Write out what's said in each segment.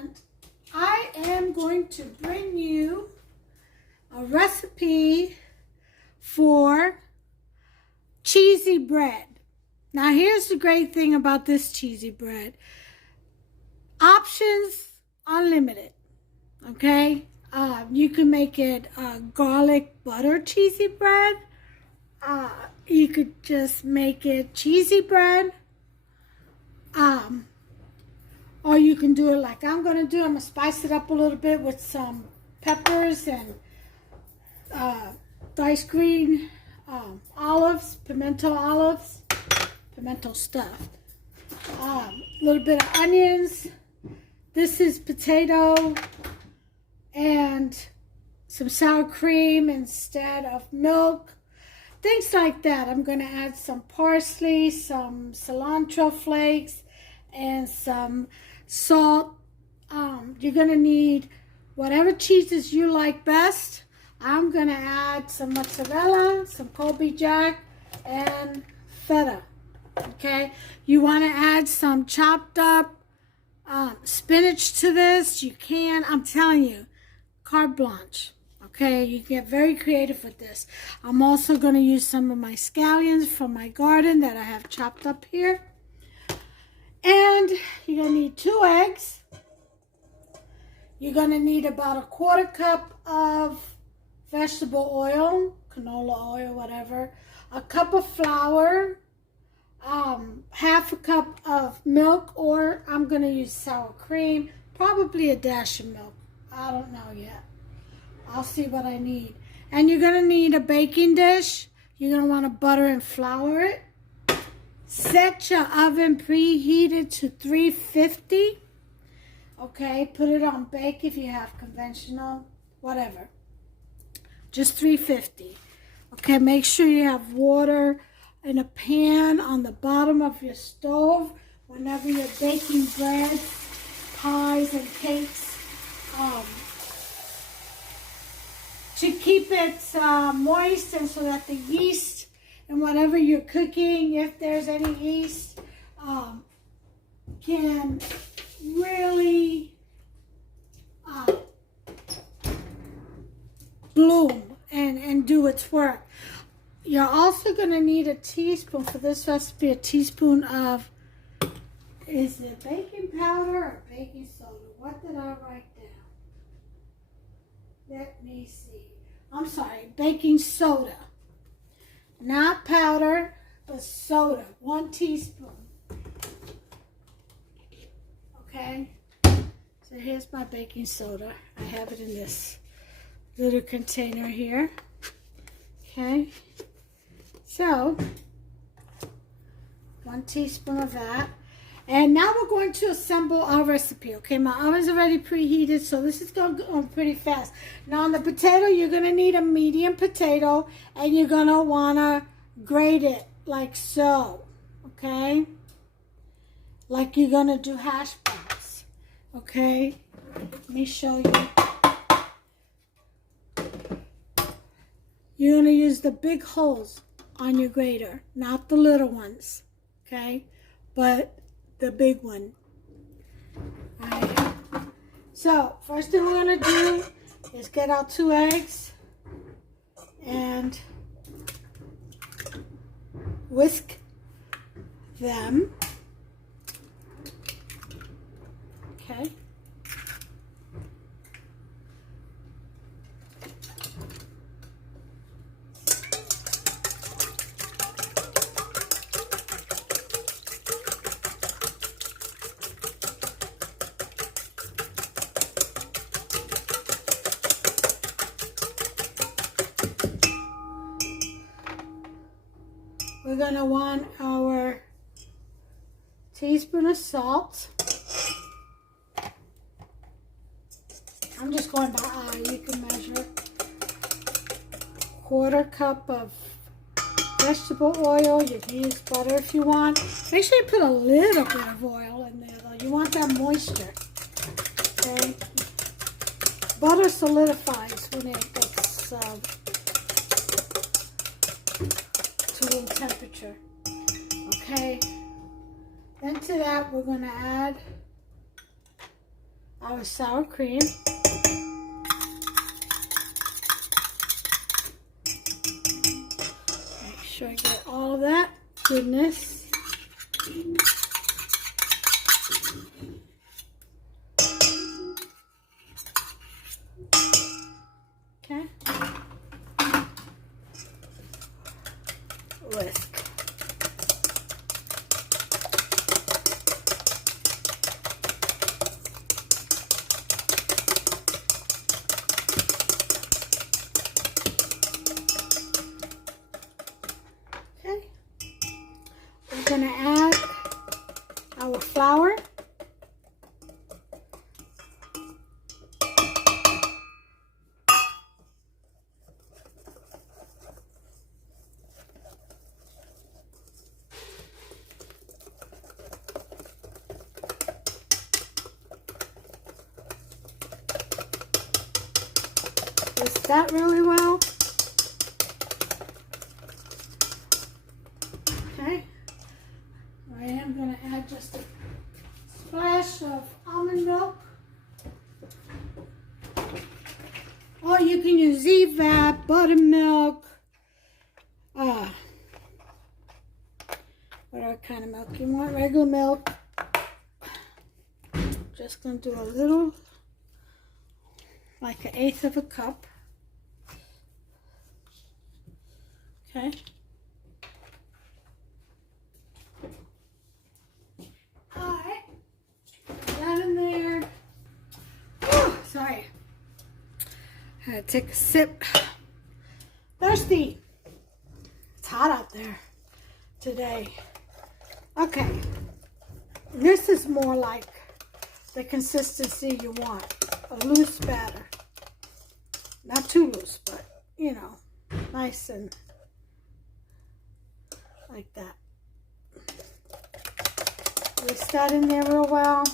and I am going to bring you a recipe for cheesy bread. Now here's the great thing about this cheesy bread. Options unlimited, okay? You can make it garlic butter cheesy bread. You could just make it cheesy bread. Or you can do it like I'm going to do. I'm going to spice it up a little bit with some peppers and diced green olives, pimento stuffed. A little bit of onions. This is potato and some sour cream instead of milk. Things like that. I'm going to add some parsley, some cilantro flakes, and some salt. You're going to need whatever cheeses you like best. I'm going to add some mozzarella, some Colby Jack, and feta. Okay? You want to add some chopped up spinach to this. You can. I'm telling you, carte blanche. Okay, you get very creative with this. I'm also going to use some of my scallions from my garden that I have chopped up here. And you're going to need 2 eggs. You're going to need about 1/4 cup of vegetable oil, canola oil, whatever. A cup of flour. 1/2 cup of milk, or I'm going to use sour cream. Probably a dash of milk. I don't know yet. I'll see what I need. And you're going to need a baking dish. You're going to want to butter and flour it. Set your oven preheated to 350. Okay, put it on bake if you have conventional, whatever. Just 350. Okay, make sure you have water in a pan on the bottom of your stove whenever you're baking bread, pies, and cakes. To keep it moist and so that the yeast and whatever you're cooking, if there's any yeast, can really bloom and do its work. You're also going to need a teaspoon for this recipe, a teaspoon of, is it baking powder or baking soda? What did I write down? Let me see. I'm sorry, baking soda. Not powder, but soda. 1 teaspoon. Okay? So here's my baking soda. I have it in this little container here. Okay? So, 1 teaspoon of that. And now we're going to assemble our recipe, okay? My oven's already preheated, so this is going to go pretty fast. Now, on the potato, you're going to need a medium potato, and you're going to want to grate it like so, okay? Like you're going to do hash browns, okay? Let me show you. You're going to use the big holes on your grater, not the little ones, okay? But the big one. All right. So, first thing we're going to do is get our 2 eggs and whisk them. Okay. We're going to want our teaspoon of salt. I'm just going by eye. You can measure. 1/4 cup of vegetable oil. You can use butter if you want. Make sure you put a little bit of oil in there, though. You want that moisture. Okay? Butter solidifies when it gets to room temperature. Okay? Then to that, we're going to add our sour cream. Make sure I get all of that goodness. Okay. Whisk. Okay. We're going to add our flour. Whisk that really well. Okay. I am going to add just a splash of almond milk. Or you can use EVAP, buttermilk, whatever kind of milk you want, regular milk. Just going to do a little, like 1/8 of a cup. Okay. Alright. Put that in there. Whew, sorry. I had to take a sip. Thirsty. It's hot out there today. Okay. This is more like the consistency you want. A loose batter. Not too loose, but, you know, nice and like that. Whisk that in there real well.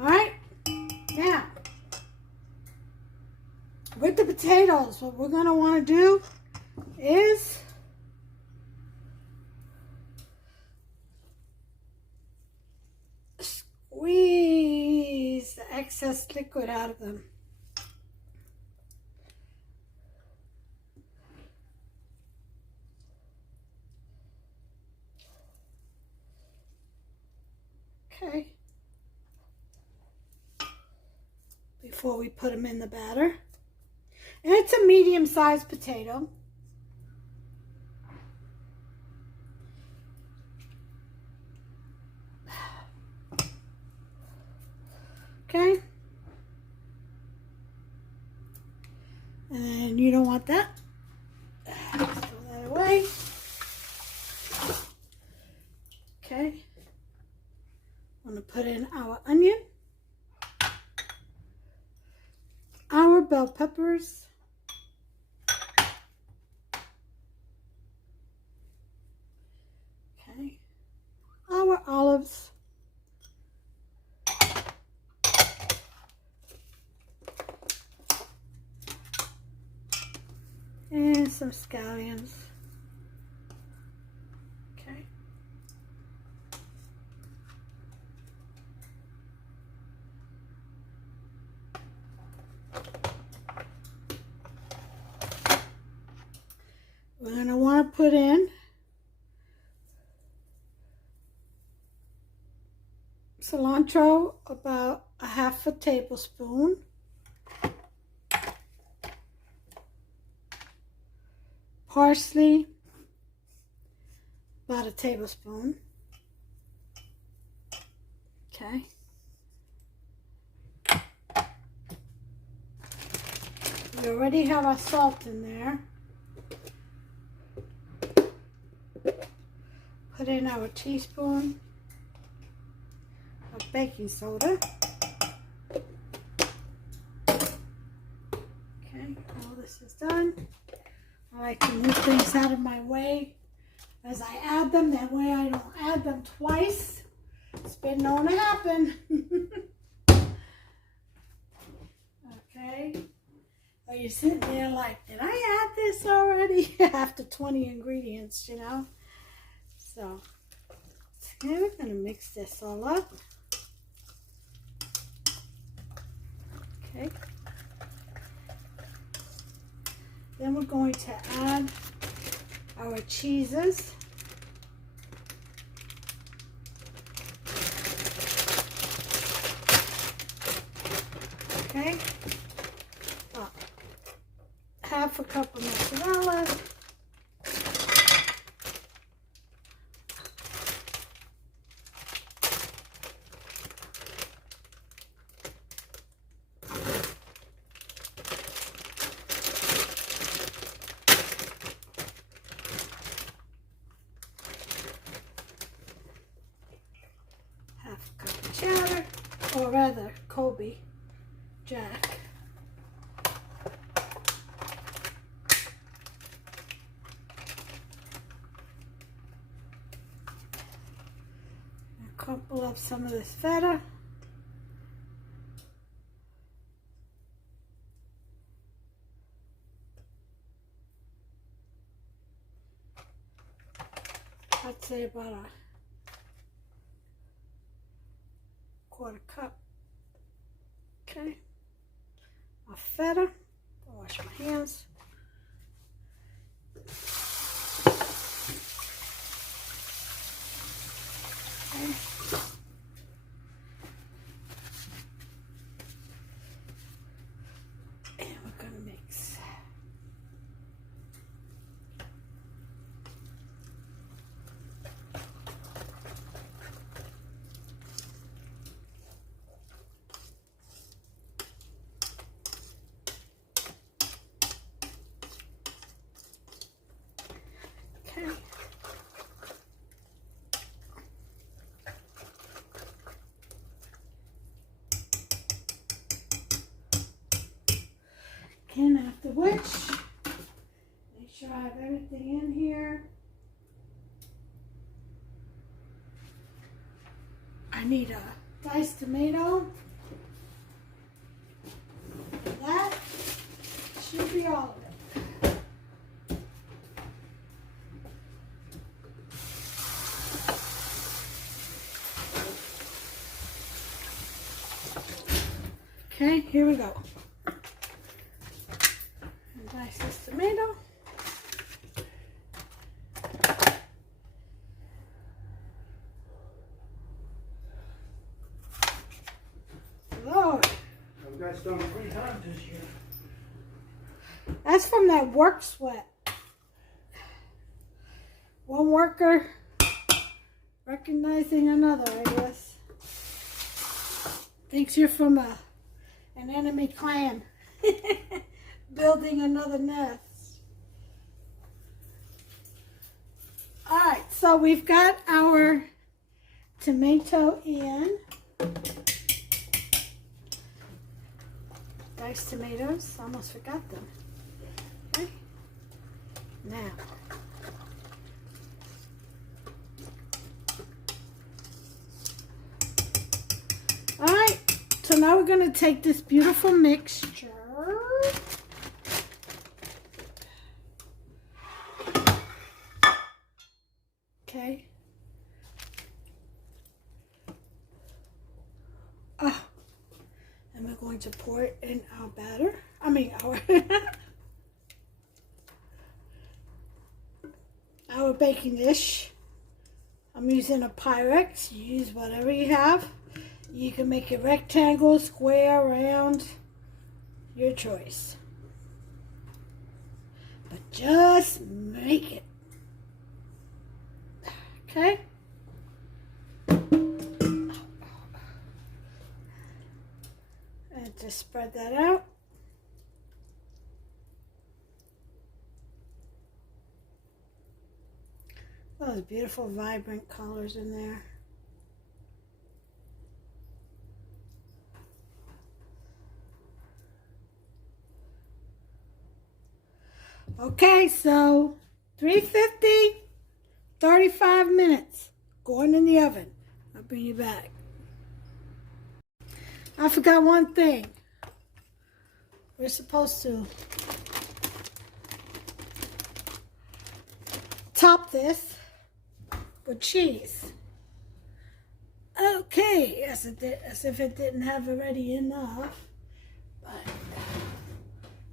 Alright, now with the potatoes, what we're going to want to do is squeeze the excess liquid out of them. Okay. Before we put them in the batter. And it's a medium-sized potato. Okay. And you don't want that. Let's throw that away. Okay. I'm going to put in our onion, our bell peppers, okay, our olives, and some scallions. Okay. We're going to want to put in cilantro, about 1/2 tablespoon. Parsley, about 1 tablespoon. Okay. We already have our salt in there. Put in our teaspoon of baking soda. Okay, all this is done. I like to move things out of my way as I add them. That way I don't add them twice. It's been known to happen. Okay. Or you're sitting there like, did I add this already? After 20 ingredients, you know? So, okay, we're going to mix this all up. Okay. Then we're going to add our cheeses. Okay. Half a cup of mozzarella. Half a cup of cheddar, or rather Colby Jack. Crumple up some of this feta. I'd say about a quarter cup. Okay. My feta. I'll wash my hands. Okay. And we're going to mix. Okay. And after which, make sure I have everything in here. I need a diced tomato. That should be all of it. Okay, here we go. Dice this tomato. Lord. I've got stung 3 times this year. That's from that work sweat. One worker recognizing another, I guess. Thinks you're from an enemy clan. Building another nest. Alright, so we've got our tomato in. Diced tomatoes, almost forgot them. Okay. Now, alright, so now we're going to take this beautiful mixture. Okay. Oh, and we're going to pour it in our batter. Our baking dish. I'm using a Pyrex. You use whatever you have. You can make it rectangle, square, round, your choice. But just make it. Okay? And just spread that out. Those beautiful vibrant colors in there. Okay, so 350, 35 minutes. Going in the oven. I'll bring you back. I forgot one thing. we're supposed to top this with cheese. Okay, as if it didn't have already enough. But,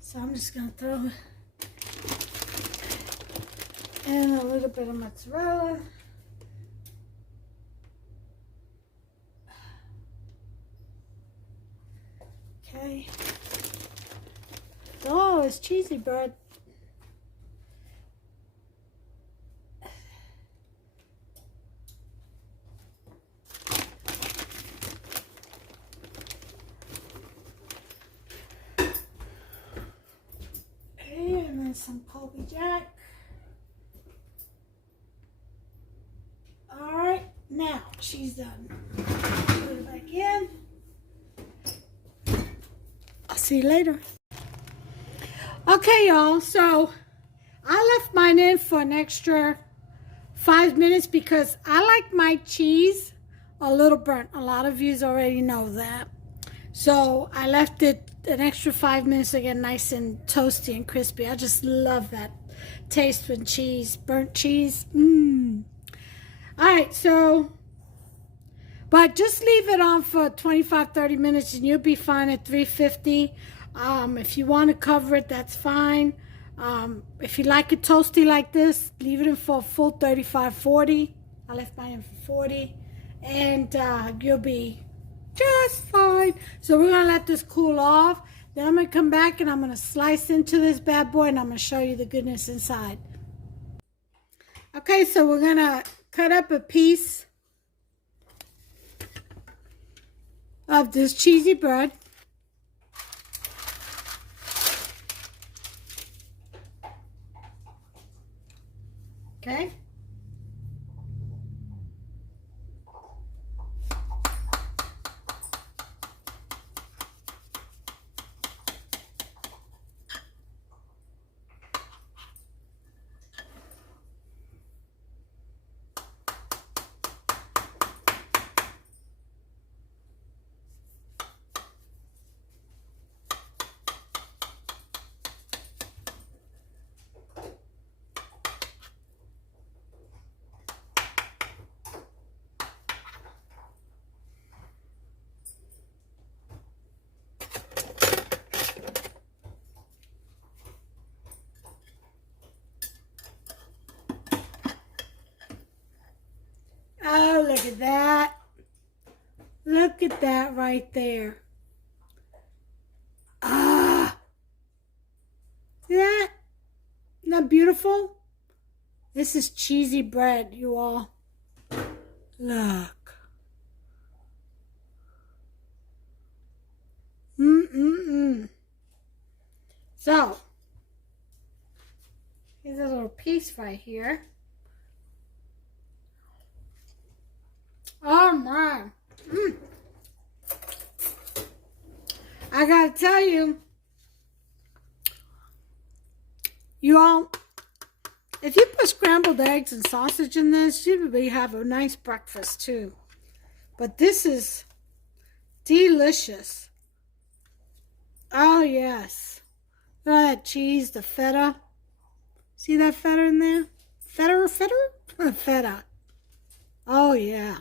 so I'm just gonna throw in a little bit of mozzarella. Okay. Oh, it's cheesy bread. Okay, and then some Colby Jack. All right, now she's done. Put it back in. I'll see you later. Okay, y'all, so I left mine in for an extra 5 minutes because I like my cheese a little burnt. A lot of you already know that. So I left it an extra 5 minutes to get nice and toasty and crispy. I just love that taste with cheese, burnt cheese. All right, so, but just leave it on for 25-30 minutes and you'll be fine at 350. If you want to cover it, that's fine. If you like it toasty like this, leave it in for a full 35-40. I left mine in for 40. And you'll be just fine. So we're going to let this cool off. Then I'm going to come back and I'm going to slice into this bad boy and I'm going to show you the goodness inside. Okay, so we're going to cut up a piece of this cheesy bread. Okay. Oh, look at that. Look at that right there. Ah. See that? Isn't that beautiful? This is cheesy bread, you all. Look. So, here's a little piece right here. Oh my. I gotta tell you, you all, if you put scrambled eggs and sausage in this, you would have a nice breakfast too. But this is delicious. Oh yes. Look at that cheese, the feta. See that feta in there? Feta or feta? Feta. Oh yeah.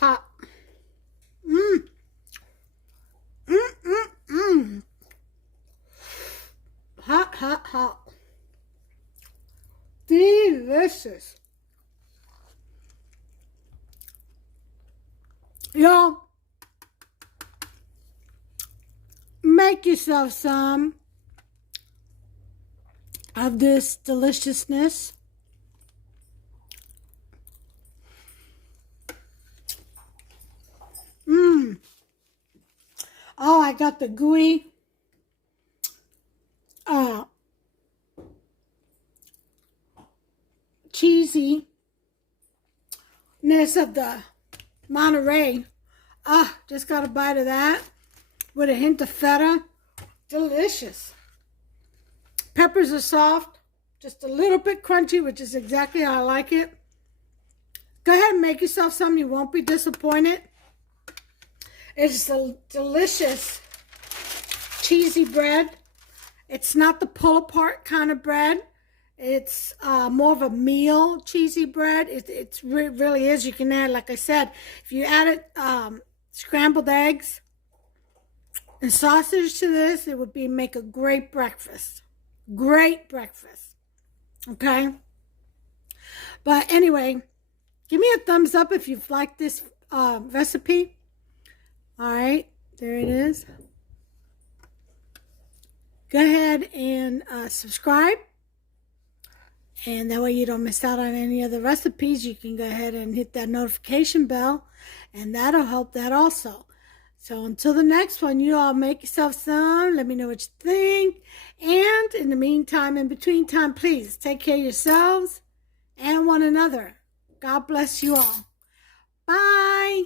Hot. Hot, hot, hot. Delicious. Y'all, make yourself some of this deliciousness. Oh, I got the gooey cheesiness of the Monterey. Just got a bite of that with a hint of feta. Delicious. Peppers are soft, just a little bit crunchy, which is exactly how I like it. Go ahead and make yourself some. You won't be disappointed. It's a delicious cheesy bread. It's not the pull-apart kind of bread. It's more of a meal cheesy bread. It really is. You can add, like I said, if you added scrambled eggs and sausage to this, it would make a great breakfast. Great breakfast. Okay? But anyway, give me a thumbs up if you've liked this recipe. All right, there it is. Go ahead and subscribe. And that way you don't miss out on any of the recipes. You can go ahead and hit that notification bell. And that'll help that also. So until the next one, you all make yourself some. Let me know what you think. And in the meantime, in between time, please take care of yourselves and one another. God bless you all. Bye.